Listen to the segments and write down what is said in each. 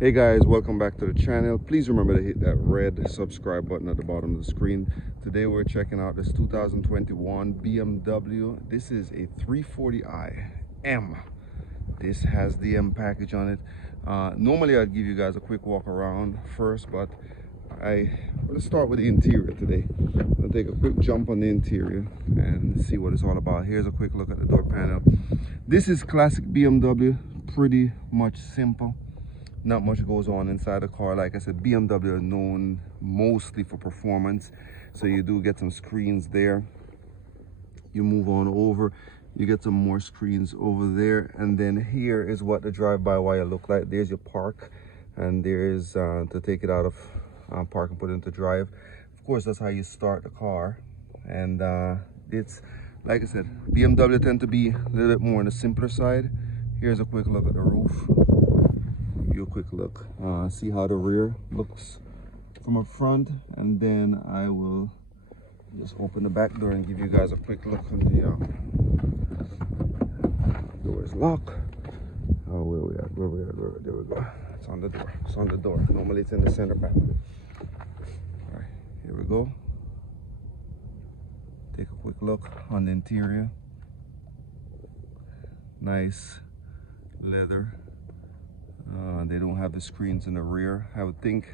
Hey guys, welcome back to the channel. Please remember to hit that red subscribe button at the bottom of the screen. Today we're checking out this 2021 BMW. This is a 340i M. This has the M package on it. Normally I'd give you guys a quick walk around first, but let's start with the interior today. I'll take a quick jump on the interior and see what it's all about. Here's a quick look at the door panel. This is classic BMW, pretty much simple. Not much goes on inside the car. Like I said, BMW are known mostly for performance, so you do get some screens there. You move on over, you get some more screens over there, and then here is what the drive-by-wire look like. There's your park, and there's to take it out of park and put it into drive. Of course, that's how you start the car. And it's, like I said, BMW tend to be a little bit more on the simpler side. Here's a quick look at the roof. You a quick look, see how the rear looks from up front, and then I will just open the back door and give you guys a quick look on the door is locked. Oh, where we at? There we go. It's on the door. It's on the door. Normally it's in the center panel. All right, here we go. Take a quick look on the interior. Nice leather. They don't have the screens in the rear. I would think,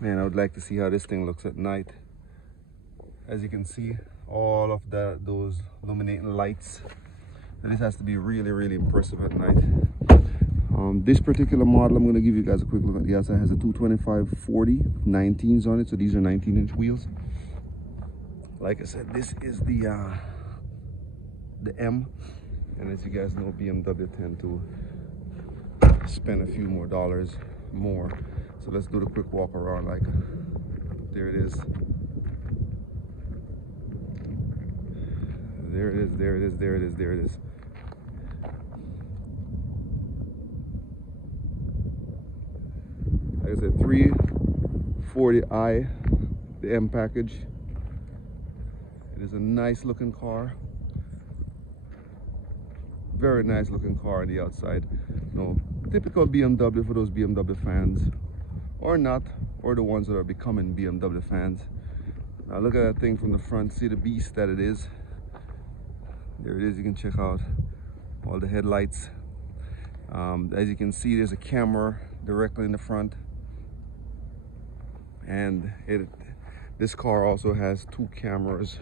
man, I would like to see how this thing looks at night. As you can see, all of those illuminating lights. And this has to be really, really impressive at night. This particular model, I'm going to give you guys a quick look at the outside. It has a 225/40 19s on it, so these are 19-inch wheels. Like I said, this is the M, and as you guys know, BMW tend to spend a few more dollars more. So let's do the quick walk around. Like, there it is. There it is, there it is, there it is, there it is. Like I said, 340i, the M package. It is a nice looking car. Very nice looking car on the outside. No, typical BMW for those BMW fans, or not, or the ones that are becoming BMW fans. Now look at that thing from the front. See the beast that it is. There it is. You can check out all the headlights. As you can see, there's a camera directly in the front, and this car also has 2 cameras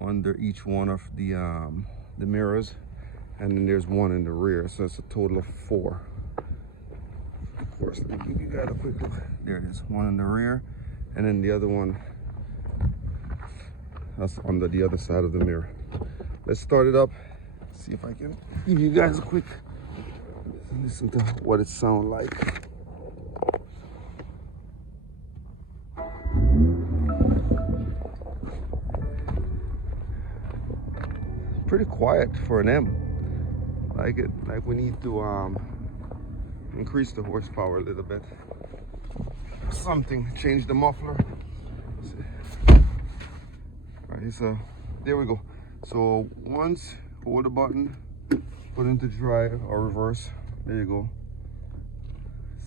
under each one of the mirrors. And then there's 1 in the rear, so it's a total of 4. Of course, let me give you guys a quick look. There it is, 1 in the rear, and then the other one, that's under the other side of the mirror. Let's start it up, see if I can give you guys a quick listen to what it sounds like. Pretty quiet for an M. Like it, like we need to increase the horsepower a little bit. Something, change the muffler. All right, so there we go. So once hold the button, put into drive or reverse. There you go.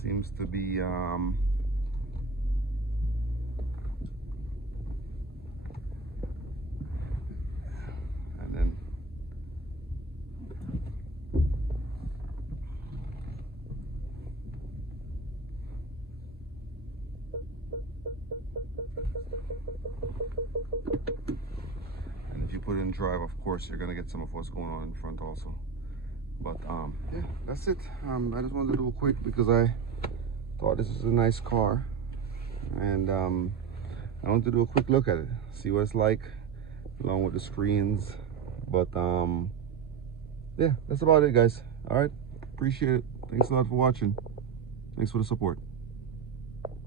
Seems to be and then put it in drive, of course you're gonna get some of what's going on in front also. But yeah, that's it. I just wanted to do a quick because I thought this was a nice car, and I wanted to do a quick look at it, see what it's like along with the screens. But yeah, that's about it, guys. All right, appreciate it. Thanks a lot for watching. Thanks for the support.